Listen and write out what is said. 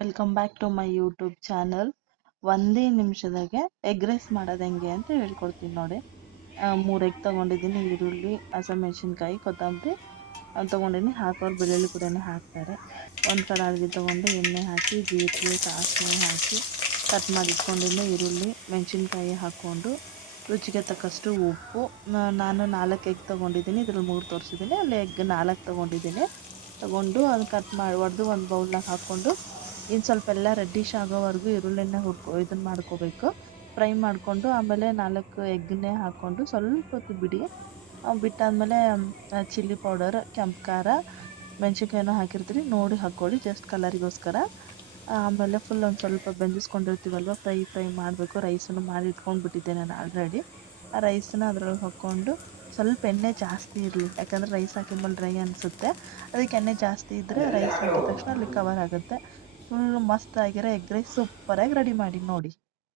Welcome back to my YouTube channel. ಒಂದೇ ನಿಮಿಷದಾಗೆ egg rice ಮಾಡೋದು ಹೆಂಗೆ ಅಂತ ಹೇಳ್ಕೊಡ್ತೀನಿ ನೋಡಿ. 3 ಎಗ್ ತೊಗೊಂಡಿದ್ದೀನಿ, ಈರುಳ್ಳಿ, ಹಸಿಮೆಣಸಿನ್ಕಾಯಿ, ಕೊತ್ತಂಬರಿ ತೊಗೊಂಡಿನಿ. ಹಾಕೋರು ಬೆಳ್ಳುಳ್ಳಿ ಕೂಡ ಹಾಕ್ತಾರೆ. ಒಂದು ಕಡಾಯಿಗೆ ತೊಗೊಂಡು ಎಣ್ಣೆ ಹಾಕಿ ಜೀರಿಗೆ ಸಾಸಿವೆ ಹಾಕಿ ಕಟ್ ಮಾಡಿ ಇಟ್ಕೊಂಡಿದ್ದ ಈರುಳ್ಳಿ ಮೆಣಸಿನ್ಕಾಯಿ ಹಾಕ್ಕೊಂಡು ರುಚಿಗೆ ತಕ್ಕಷ್ಟು ಉಪ್ಪು. ನಾನು 4 ಎಗ್ ತೊಗೊಂಡಿದ್ದೀನಿ, ಇದ್ರಲ್ಲಿ 3 ತೋರಿಸಿದ್ದೀನಿ. ಅಲ್ಲಿ ಎಗ್ 4 ತೊಗೊಂಡಿದ್ದೀನಿ. ತಗೊಂಡು ಅದು ಕಟ್ ಮಾಡಿ ಒಡೆದು ಒಂದು ಬೌಲ್ನಾಗ ಹಾಕ್ಕೊಂಡು ಇನ್ನು ಸ್ವಲ್ಪ ಎಲ್ಲ ರೆಡ್ಡಿಶ್ ಆಗೋವರೆಗೂ ಈರುಳ್ಳಿನ ಇದನ್ನ ಮಾಡ್ಕೋಬೇಕು, ಫ್ರೈ ಮಾಡಿಕೊಂಡು ಆಮೇಲೆ 4 ಎಗ್ಗನ್ನೇ ಹಾಕ್ಕೊಂಡು ಸ್ವಲ್ಪ ಹೊತ್ತು ಬಿಡಿ. ಬಿಟ್ಟಾದ್ಮೇಲೆ ಚಿಲ್ಲಿ ಪೌಡರ್, ಕೆಂಪು ಖಾರ, ಮೆಣಸಿನ್ಕಾಯಿನೂ ಹಾಕಿರ್ತೀರಿ ನೋಡಿ ಹಾಕ್ಕೊಳ್ಳಿ, ಜಸ್ಟ್ ಕಲರಿಗೋಸ್ಕರ. ಆಮೇಲೆ ಫುಲ್ ಒಂದು ಸ್ವಲ್ಪ ಬೆಂದಿಸ್ಕೊಂಡಿರ್ತೀವಲ್ವ, ಫ್ರೈ ಮಾಡಬೇಕು. ರೈಸನ್ನು ಮಾಡಿ ಇಟ್ಕೊಂಡ್ಬಿಟ್ಟಿದ್ದೆ ನಾನು ಆಲ್ರೆಡಿ. ಆ ರೈಸನ್ನ ಅದ್ರೊಳಗೆ ಹಾಕ್ಕೊಂಡು ಸ್ವಲ್ಪ ಎಣ್ಣೆ ಜಾಸ್ತಿ ಇರಲಿ, ಯಾಕಂದರೆ ರೈಸ್ ಹಾಕಿದ್ಮೇಲೆ ಡ್ರೈ ಅನಿಸುತ್ತೆ. ಅದಕ್ಕೆ ಎಣ್ಣೆ ಜಾಸ್ತಿ ಇದ್ದರೆ ರೈಸ್ ಹಾಕಿದ ತಕ್ಷಣ ಅಲ್ಲಿ ಕವರ್ ಆಗುತ್ತೆ. ಫುಲ್ ಮಸ್ತ್ ಆಗಿರೋ ಎಗ್ ರೈಸ್ ಸೂಪರಾಗಿ ರೆಡಿ ಮಾಡಿ ನೋಡಿ.